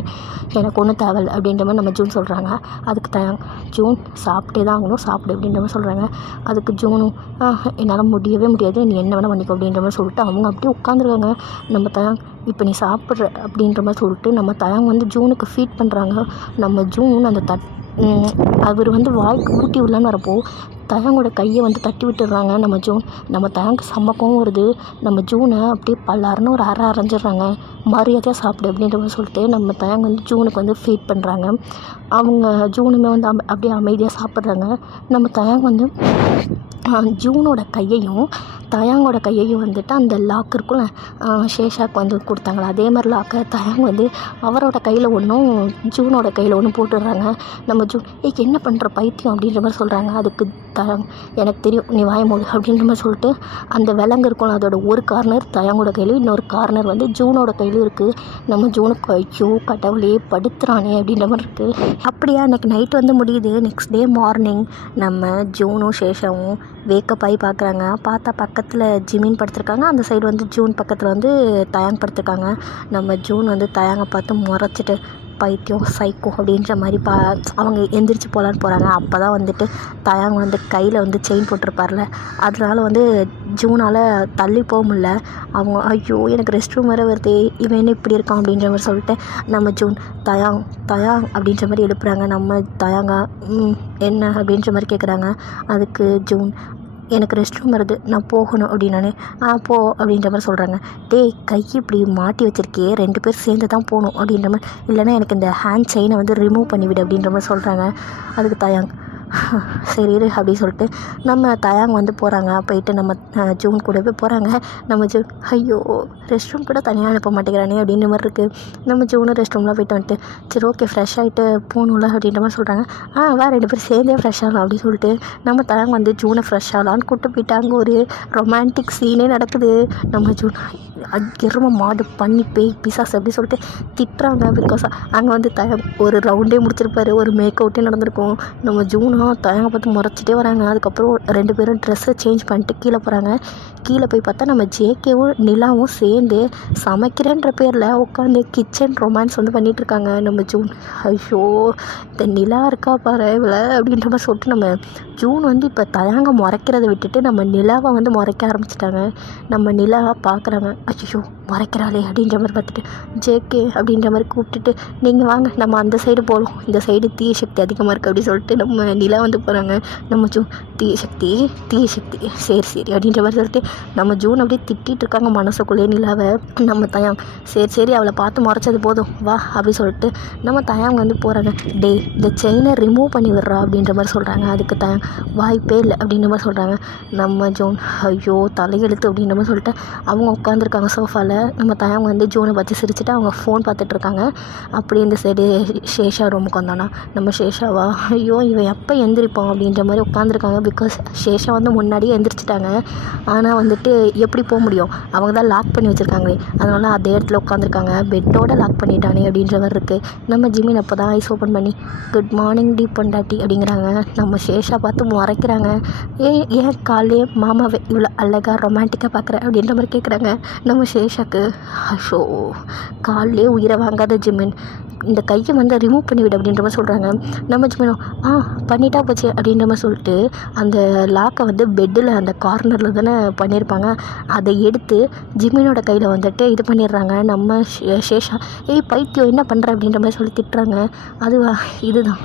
எனக்கு ஒன்றும் தேவையில்லை அப்படின்ற மாதிரி நம்ம ஜூன் சொல்கிறாங்க. அதுக்கு டேங்க் ஜூன் சாப்பிட்டே தான் ஆகணும், சாப்பிடு அப்படின்ற மாதிரி சொல்கிறாங்க. அதுக்கு ஜூனும் என்னால் முடியவே முடியாது, நீ என்ன வேணால் பண்ணிக்கோ அப்படின்ற மாதிரி சொல்லிட்டு அவங்க அப்படியே உட்காந்துருக்காங்க. நம்ம டேங்க் இப்போ நீ சாப்பிட்ற அப்படின்ற மாதிரி சொல்லிட்டு நம்ம டேங்க் வந்து ஜூனுக்கு ஃபீட் பண்ணுறாங்க. நம்ம ஜூன் அந்த அவர் வந்து வாய்க்கு ஊட்டி விடலான்னு வரப்போ தயாங்கோட கையை வந்து தட்டி விட்டுடுறாங்க நம்ம ஜூன். நம்ம தயாங்கு செம்ம கோவம் வருது. நம்ம ஜூனை அப்படியே பல்லாருன்னு ஒரு அரைஞ்சிடுறாங்க. மரியாதையாக சாப்பிடு அப்படின்ற மாதிரி சொல்லிட்டு நம்ம தயாங் வந்து ஜூனுக்கு வந்து ஃபீட் பண்ணுறாங்க. அவங்க ஜூனுமே வந்து அப்படியே அமைதியாக சாப்பிட்றாங்க. நம்ம தயாங் வந்து ஜூனோட கையையும் தயாங்கோட கையையும் வந்துட்டு அந்த லாக் இருக்கும்ல, ஷேஷாக்கு வந்து கொடுத்தாங்களா அதே மாதிரி லாக்கை தயாங் வந்து அவரோட கையில் ஒன்றும் ஜூனோட கையில் ஒன்றும் போட்டுடுறாங்க. நம்ம ஜூன் என்ன பண்ணுற பைத்தியம் அப்படின்ற மாதிரி சொல்கிறாங்க. அதுக்கு தயாங் எனக்கு தெரியும் நீ வாய மூடு அப்படின்ற மாதிரி சொல்லிட்டு அந்த விலங்கு இருக்கும்ல அதோட ஒரு கார்னர் தயாங்கோட கையிலும் இன்னொரு கார்னர் வந்து ஜூனோட கையிலும் இருக்குது. நம்ம ஜூனுக்கு ஐயோ கடவுளே படுத்துறானே அப்படின்ற மாதிரி இருக்குது. அப்படியா அன்றைக்கி நைட் வந்து முடியுது. நெக்ஸ்ட் டே மார்னிங் நம்ம ஜூனும் ஷேஷாவும் வேக்கப் ஆகி பார்க்குறாங்க. பார்த்தா பக்கத்தில் ஜிமின் படுத்திருக்காங்க, அந்த சைடு வந்து ஜூன் பக்கத்தில் வந்து தயாங் படுத்திருக்காங்க. நம்ம ஜூன் வந்து தயாங்கை பார்த்து முறைச்சிட்டு பைத்தியம் சைக்கோ அப்படின்ற மாதிரி அவங்க எந்திரிச்சு போகலான்னு போகிறாங்க. அப்போ தான் வந்துட்டு தயாங் வந்து கையில் வந்து செயின் போட்டிருப்பார்ல, அதனால வந்து ஜூனால் தள்ளி போக முடில. அவங்க ஐயோ எனக்கு ரெஸ்ட் ரூம் வேறு வருது, இவன் என்ன இப்படி இருக்கான் அப்படின்ற மாதிரி சொல்லிட்டு நம்ம ஜூன் தயாங் தயாங் அப்படின்ற மாதிரி எழுப்புறாங்க. நம்ம தயாங்கா என்ன அப்படின்ற மாதிரி கேட்குறாங்க. அதுக்கு ஜூன் எனக்கு ரெஸ்ட் ரூம் வருது நான் போகணும் அப்படின்னானே போ அப்படின்ற மாதிரி சொல்கிறாங்க. கை இப்படி மாட்டி வச்சுருக்கே 2 பேர் சேர்ந்து தான் போகணும் அப்படின்ற மாதிரி, இல்லைனா எனக்கு இந்த ஹேண்ட் செயினை வந்து ரிமூவ் பண்ணிவிடு அப்படின்ற மாதிரி சொல்கிறாங்க. அதுக்கு தயாங் சரி இரு அப்படின்னு சொல்லிட்டு நம்ம தயாங் வந்து போகிறாங்க. போயிட்டு நம்ம ஜூன் கூட போய் போகிறாங்க. நம்ம ஜூன் ஐயோ ரெஸ்ட் ரூம் கூட தனியாக அனுப்ப மாட்டேங்கிறானே அப்படின்ற மாதிரி இருக்குது. நம்ம ஜூனும் ரெஸ்ட் ரூம்லாம் போயிட்டு வந்துட்டு சரி ஓகே ஃப்ரெஷ் ஆகிட்டு போகணும்ல அப்படின்ற மாதிரி சொல்கிறாங்க. வேறு 2 பேர் சேர்ந்தே ஃப்ரெஷ் ஆகலாம் அப்படின்னு சொல்லிட்டு நம்ம தயாங் வந்து ஜூனை ஃப்ரெஷ் ஆகலான்னு கூப்பிட்டு போயிட்டாங்க. ஒரு ரொமான்டிக் சீனே நடக்குது. நம்ம ஜூன் எரும மாடு பண்ணி பேய் பிசாஸ் அப்படி சொல்லிட்டு திட்டுறாங்க. பிகாஸ் அங்கே வந்து தயாங் ஒரு ரவுண்டே முடிச்சிருப்பாரு, ஒரு மேக் அவுட்டே நடந்திருக்கும். நம்ம ஜூனும் தயாங்கை பார்த்து முறைச்சிட்டே வராங்க. அதுக்கப்புறம் 2 பேரும் ட்ரெஸ்ஸை சேஞ்ச் பண்ணிட்டு கீழே போகிறாங்க. கீழே போய் பார்த்தா நம்ம ஜேகேவும் நிலாவும் சேர்ந்து சமைக்கிறேன்ற பேரில் உட்காந்து கிச்சன் ரொமான்ஸ் வந்து பண்ணிகிட்ருக்காங்க. நம்ம ஜூன் ஐயோ இந்த நிலா இருக்கா பாரு இவ்வளோ அப்படின்ற மாதிரி சொல்லிட்டு நம்ம ஜூன் வந்து இப்போ தயாங்க முறைக்கிறத விட்டுட்டு நம்ம நிலாவை வந்து முறைக்க ஆரம்பிச்சிட்டாங்க. நம்ம நிலா பார்க்குறாங்க, ஐயோ முறைக்கிறாளே அப்படின்ற மாதிரி பார்த்துட்டு ஜேகே அப்படின்ற மாதிரி கூப்பிட்டுட்டு நீங்கள் வாங்க நம்ம அந்த சைடு போகலாம், இந்த சைடு தீய சக்தி அதிகமாக இருக்குது அப்படின்னு சொல்லிட்டு நம்ம நிலா வந்து போகிறாங்க. நம்ம ஜூன் தீய சக்தி சரி சரி அப்படின்ற மாதிரி சொல்லிட்டு நம்ம ஜூன் அப்படியே திட்டிகிட்டு இருக்காங்க மனசுக்குள்ளேயே நிலாவை. நம்ம தயாங் சரி அவளை பார்த்து முறைச்சது போதும் வா அப்படின்னு சொல்லிட்டு நம்ம தயாங் வந்து போகிறாங்க. இந்த செயினை ரிமூவ் பண்ணி விடுறா அப்படின்ற மாதிரி சொல்கிறாங்க. அதுக்கு தயாங் வாய்ப்பே இல்லை அப்படின்ற மாதிரி சொல்கிறாங்க. நம்ம ஜூன் ஐயோ தலையெழுத்து அப்படின்ற மாதிரி சொல்லிட்டு அவங்க உட்காந்துருக்காங்க சோஃபாவில். நம்ம தயாங் வந்து ஜூனை பார்த்து சிரிச்சுட்டு அவங்க ஃபோன் பார்த்துட்ருக்காங்க. அப்படி இந்த சைடு ஷேஷா ரூமுக்கு வந்தோன்னா நம்ம ஷேஷாவா ஐயோ இவன் எப்போ எந்திரிப்பான் அப்படின்ற மாதிரி உட்காந்துருக்காங்க. பிகாஸ் ஷேஷா வந்து முன்னாடியே எந்திரிச்சிட்டாங்க. ஆனால் வந்துட்டு எப்படி போக முடியும், அவங்க தான் லாக் பண்ணி வச்சுருக்காங்களே, அதனால அதே இடத்துல உட்காந்துருக்காங்க. பெட்டோட லாக் பண்ணிட்டானே அப்படின்ற மாதிரி இருக்குது. நம்ம ஜிமின் அப்போ தான் ஐஸ் ஓப்பன் பண்ணி குட் மார்னிங் டி பொண்டாட்டி அப்படிங்கிறாங்க. நம்ம ஷேஷா பார்த்து முறைக்கிறாங்க. ஏன் காலையே மாமாவை இவ்வளோ அழகாக ரொமான்டிக்காக பார்க்குறேன் அப்படின்ற மாதிரி கேட்குறாங்க. நம்ம ஷேஷாக்கு ஐயோ காலையே உயிரை வாங்காத ஜிமின் இந்த கையை வந்து ரிமூவ் பண்ணிவிடு அப்படின்ற மாதிரி சொல்கிறாங்க. நம்ம ஜிமினும் பண்ணிட்டா போச்சு அப்படின்ற மாதிரி சொல்லிட்டு அந்த லாக்கை வந்து பெட்டில் அந்த கார்னரில் தானே பண்ணியிருப்பாங்க, அதை எடுத்து ஜிமினோட கையில் வந்துட்டு இது பண்ணிடுறாங்க. நம்ம ஷேஷா பைத்தியம் என்ன பண்ணுற அப்படின்ற மாதிரி சொல்லி திட்டுறாங்க. அதுவா இதுதான்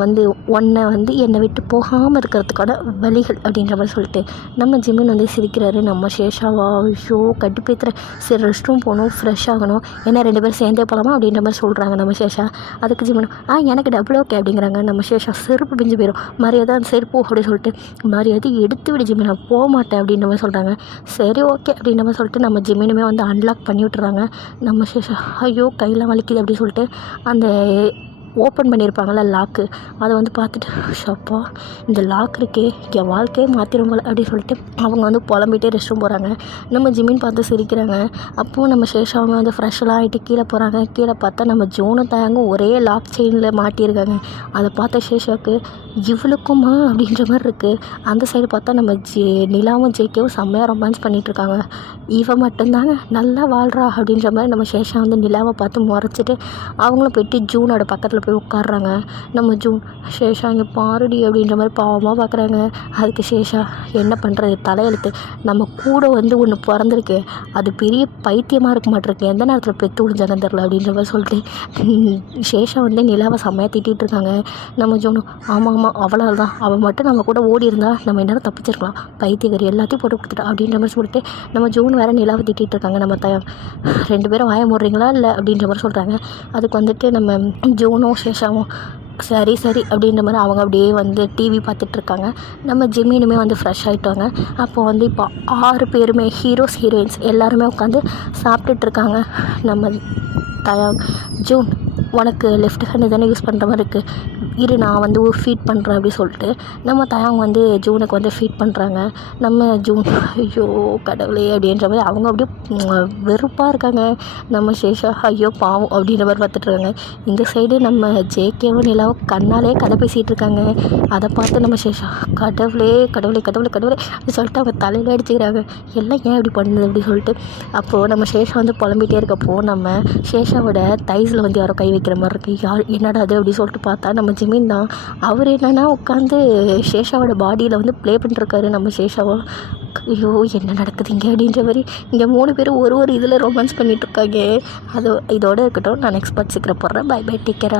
வந்து ஒன்றை வந்து என்னை விட்டு போகாமல் இருக்கிறதுக்கான வழிகள் அப்படின்ற மாதிரி சொல்லிட்டு நம்ம ஜிமின் வந்து சிரிக்கிறாரு. நம்ம ஷேஷாவா ஐயோ கடுப்பேத்துற சரி ரெஸ்ட் ரூம் போகணும் ஃப்ரெஷ் ஆகணும் ஏன்னா 2 பேரும் சேர்ந்தே போகலாமா அப்படின்ற மாதிரி சொல்கிறாங்க. நம்ம ஷேஷா அதுக்கு ஜிமினும் எனக்கு டபுள் ஓகே அப்படிங்கிறாங்க. நம்ம ஷேஷா செருப்பு பிஞ்சு போயிடும், மரியாதை அந்த சைடு போ அப்படின்னு சொல்லிட்டு மரியாதை எடுத்து விடு ஜிமின் நான் போக மாட்டேன் அப்படின்ற மாதிரி சொல்கிறாங்க. சரி ஓகே அப்படின்ற மாதிரி சொல்லிட்டு நம்ம ஜிமினுமே வந்து அன்லாக் பண்ணி விட்டுறாங்க. நம்ம ஷேஷா ஐயோ கையெல்லாம் வலிக்குது அப்படின்னு சொல்லிட்டு அந்த ஓப்பன் பண்ணியிருப்பாங்கள்ல லாக்கு, அதை வந்து பார்த்துட்டு ஷப்பா இந்த லாக் இருக்கே என் வாழ்க்கையே மாற்றிடும் போல அப்படின்னு சொல்லிட்டு அவங்க வந்து புலம்பிகிட்டே ரெஸ்ட் ரூம் போகிறாங்க. நம்ம ஜிமின் பார்த்து சிரிக்கிறாங்க. அப்போது நம்ம ஷேஷாவுமே வந்து ஃப்ரெஷ்ஷெல்லாம் ஆகிட்டு கீழே போகிறாங்க. கீழே பார்த்தா நம்ம ஜூனும் தயாங்க ஒரே லாக் செயினில் மாட்டியிருக்காங்க. அதை பார்த்த ஷேஷாவுக்கு இவளுக்குமா அப்படின்ற மாதிரி இருக்குது. அந்த சைடு பார்த்தா நம்ம நிலாவும் ஜேகேவும் செம்மையாக ரொமான்ஸ் பண்ணிகிட்ருக்காங்க. இவன் மட்டும்தாங்க நல்லா வாழ்கிறா அப்படின்ற மாதிரி நம்ம ஷேஷா வந்து நிலாவை பார்த்து முறைச்சிட்டு அவங்களும் போயிட்டு ஜூனோட பக்கத்தில் போய் உட்காடுறாங்க. நம்ம ஜூன் ஷேஷா இங்கே பாருடி அப்படின்ற மாதிரி பாவமாக பார்க்குறாங்க. அதுக்கு ஷேஷா என்ன பண்ணுறது தலையெழுத்து நம்ம கூட வந்து ஒன்று பிறந்திருக்கு, அது பெரிய பைத்தியமாக இருக்க மாட்டிருக்கு, எந்த நேரத்தில் பெற்று விழுந்தாங்கன்னு தெரில அப்படின்ற மாதிரி சொல்லிட்டு ஷேஷா வந்து நிலாவை செம்மையாக திட்டிகிட்டு இருக்காங்க. நம்ம ஜூனும் ஆமாம் ஆமாம் அவ்வளோதான், அவள் மட்டும் நம்ம கூட ஓடி இருந்தால் நம்ம எந்நேரம் தப்பிச்சிருக்கலாம், பைத்தியக்காரி எல்லாத்தையும் போட்டு கொடுத்துட்டா அப்படின்ற மாதிரி சொல்லிட்டு நம்ம ஜூன் வேறு நிலாவை திட்டிகிட்டு இருக்காங்க. நம்ம 2 பேரும் வாய மூடுறீங்களா இல்லை அப்படின்ற மாதிரி சொல்கிறாங்க. அதுக்கு வந்துட்டு நம்ம ஜூனும் சேஷாவும் சரி அப்படின்ற மாதிரி அவங்க அப்படியே வந்து டிவி பார்த்துட்ருக்காங்க. நம்ம ஜிம்மினுமே வந்து ஃப்ரெஷ் ஆகிட்டாங்க. அப்போ வந்து இப்போ 6 பேருமே ஹீரோஸ் ஹீரோயின்ஸ் எல்லாருமே உட்காந்து சாப்பிட்டுட்ருக்காங்க. நம்ம ஜூன் உனக்கு லெஃப்ட் ஹேண்டு தானே யூஸ் பண்ணுற மாதிரி இருக்குது, இரு நான் வந்து ஃபீட் பண்ணுறேன் அப்படி சொல்லிட்டு நம்ம தயாங் வந்து ஜூனுக்கு வந்து ஃபீட் பண்ணுறாங்க. நம்ம ஜூன் ஐயோ கடவுளே அப்படின்ற மாதிரி அவங்க அப்படியே வெறுப்பாக இருக்காங்க. நம்ம சேஷா ஐயோ பாவம் அப்படின்ற மாதிரி பார்த்துட்ருக்காங்க. இந்த சைடு நம்ம ஜேகேவும் நிலாவும் கண்ணாலே கதை பேசிகிட்டு இருக்காங்க. அதை பார்த்து நம்ம சேஷா கடவுளே அப்படி சொல்லிட்டு அவங்க தலையில் அடிச்சுக்கிறாங்க. எல்லாம் ஏன் இப்படி பண்ணுது அப்படி சொல்லிட்டு அப்போது நம்ம சேஷா வந்து புலம்பிகிட்டே இருக்கப்போ நம்ம சேஷாவோட தைஸில் வந்து யாரோ கை வைக்கிற மாதிரி இருக்குது. யார் என்னடா அது அப்படி சொல்லிட்டு பார்த்தா நம்ம ஜிமின் தான். அவர் என்னென்னா உட்காந்து சேஷாவோட பாடியில் வந்து ப்ளே பண்ணிட்டுருக்காரு. நம்ம சேஷாவோ ஐயோ என்ன நடக்குதுங்க அப்படின்ற மாதிரி இங்கே 3 பேரும் ஒரு இதில் ரொமான்ஸ் பண்ணிகிட்ருக்காங்க. இதோடு இருக்கட்டும். நான் நெக்ஸ்ட் பார்ட் சீக்கிரம் போடுறேன். Bye take care.